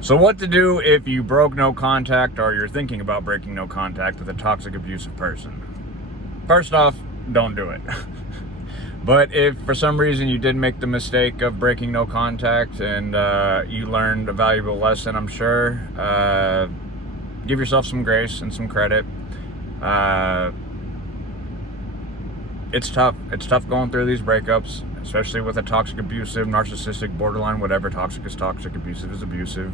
So what to do if you broke no contact or you're thinking about breaking no contact with a toxic, abusive person? First off, don't do it. But if for some reason you did make the mistake of breaking no contact and you learned a valuable lesson, I'm sure, give yourself some grace and some credit. It's tough. It's tough going through these breakups, especially with a toxic, abusive, narcissistic, borderline, whatever. Toxic is toxic, abusive is abusive.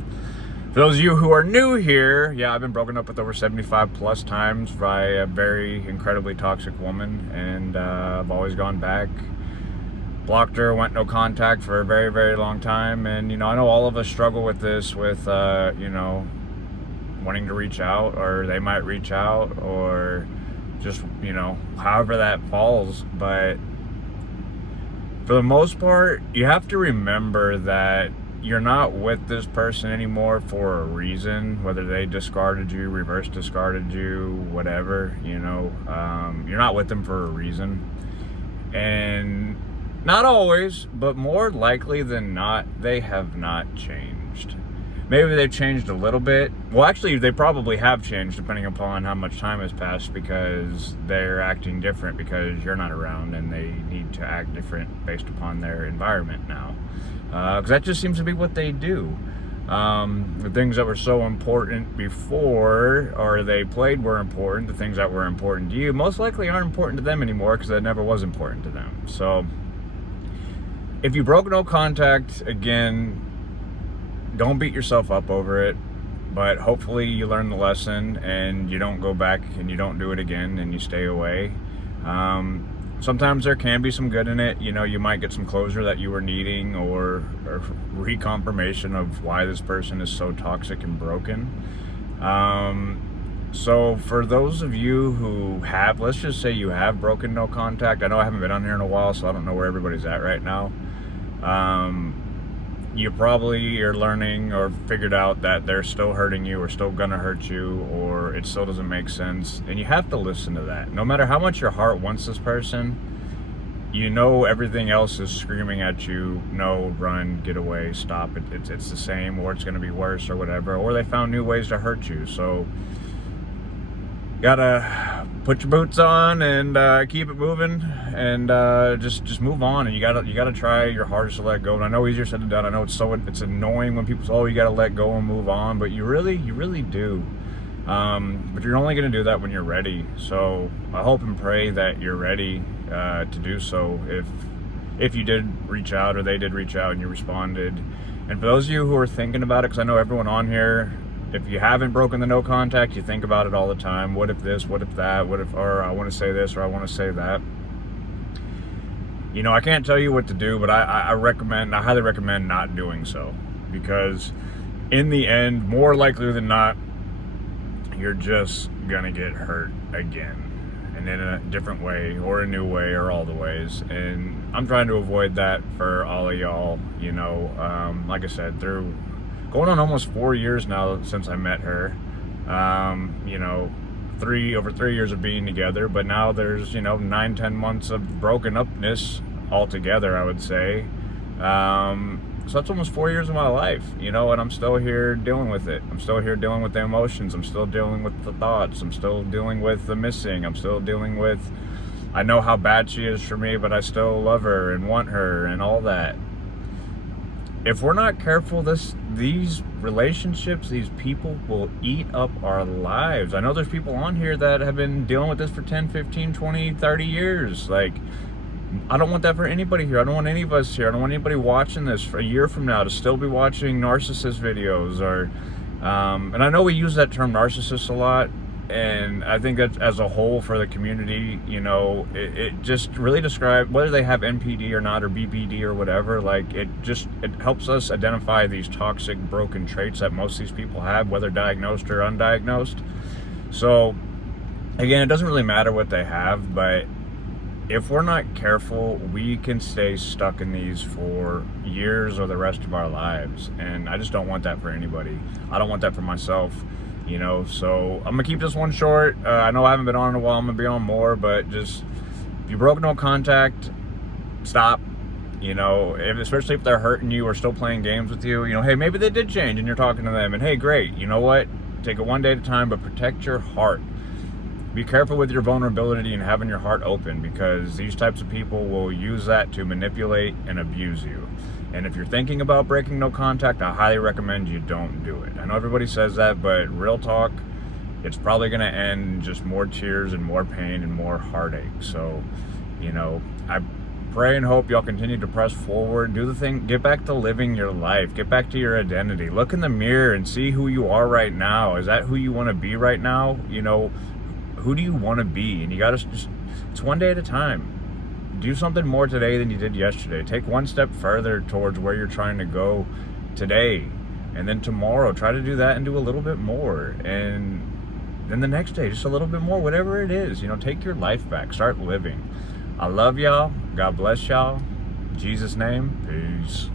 For those of you who are new here, yeah, I've been broken up with over 75 plus times by a very incredibly toxic woman, and I've always gone back, blocked her, went no contact for a very, very long time. And, I know all of us struggle with this, with, wanting to reach out, or they might reach out, or just, however that falls. But for the most part, you have to remember that you're not with this person anymore for a reason, whether they discarded you, reverse discarded you, whatever, you're not with them for a reason. And not always, but more likely than not, they have not changed. Maybe they've changed a little bit. Well, actually, they probably have changed depending upon how much time has passed, because they're acting different because you're not around, and they need to act different based upon their environment now. Because that just seems to be what they do. The things that were so important before, or they played, were important. The things that were important to you most likely aren't important to them anymore, because that never was important to them. So if you broke no contact, again, don't beat yourself up over it, but hopefully you learn the lesson and you don't go back and you don't do it again and you stay away. Sometimes there can be some good in it. You might get some closure that you were needing, or reconfirmation of why this person is so toxic and broken. So for those of you who have, let's just say you have broken no contact. I know I haven't been on here in a while, so I don't know where everybody's at right now. You probably are learning or figured out that they're still hurting you, or still gonna hurt you, or it still doesn't make sense. And you have to listen to that. No matter how much your heart wants this person, everything else is screaming at you, no, run, get away, stop. It's the same, or it's gonna be worse, or whatever. Or they found new ways to hurt you. So gotta put your boots on and keep it moving, and just move on. And you gotta try your hardest to let go. And I know easier said than done. I know it's annoying when people say, "Oh, you gotta let go and move on," but you really do. But you're only gonna do that when you're ready. So I hope and pray that you're ready to do so. If you did reach out, or they did reach out and you responded. And for those of you who are thinking about it, because I know everyone on here, if you haven't broken the no contact, you think about it all the time. What if this? What if that? Or I want to say this, or I want to say that. I can't tell you what to do, but I highly recommend not doing so. Because in the end, more likely than not, you're just gonna get hurt again. And in a different way, or a new way, or all the ways. And I'm trying to avoid that for all of y'all. Like I said, through going on almost 4 years now since I met her. Over 3 years of being together, but now there's 9-10 months of broken upness altogether, I would say. So that's almost 4 years of my life, and I'm still here dealing with it. I'm still here dealing with the emotions. I'm still dealing with the thoughts. I'm still dealing with the missing. I'm still dealing with, I know how bad she is for me, but I still love her and want her and all that. If we're not careful, these relationships, these people will eat up our lives. I know there's people on here that have been dealing with this for 10, 15, 20, 30 years. Like, I don't want that for anybody here. I don't want any of us here. I don't want anybody watching this for a year from now to still be watching narcissist videos. And I know we use that term narcissist a lot. And I think that as a whole for the community, it just really describes whether they have NPD or not, or BPD or whatever. Like, it helps us identify these toxic, broken traits that most of these people have, whether diagnosed or undiagnosed. So again, it doesn't really matter what they have, but if we're not careful, we can stay stuck in these for years or the rest of our lives. And I just don't want that for anybody. I don't want that for myself. So I'm gonna keep this one short. I know I haven't been on in a while. I'm gonna be on more, but just, if you broke no contact, stop. You know, especially if they're hurting you or still playing games with you, you know, hey, maybe they did change and you're talking to them, and hey, great, you know what? Take it one day at a time, but protect your heart. Be careful with your vulnerability and having your heart open, because these types of people will use that to manipulate and abuse you. And if you're thinking about breaking no contact, I highly recommend you don't do it. I know everybody says that, but real talk, it's probably going to end just more tears and more pain and more heartache. So, you know, I pray and hope y'all continue to press forward, do the thing, get back to living your life, get back to your identity, look in the mirror and see who you are right now. Is that who you want to be right now? You know, who do you want to be? And you got to just, it's one day at a time. Do something more today than you did yesterday. Take one step further towards where you're trying to go today. And then tomorrow, try to do that and do a little bit more. And then the next day, just a little bit more, whatever it is. You know, take your life back. Start living. I love y'all. God bless y'all. In Jesus' name, peace.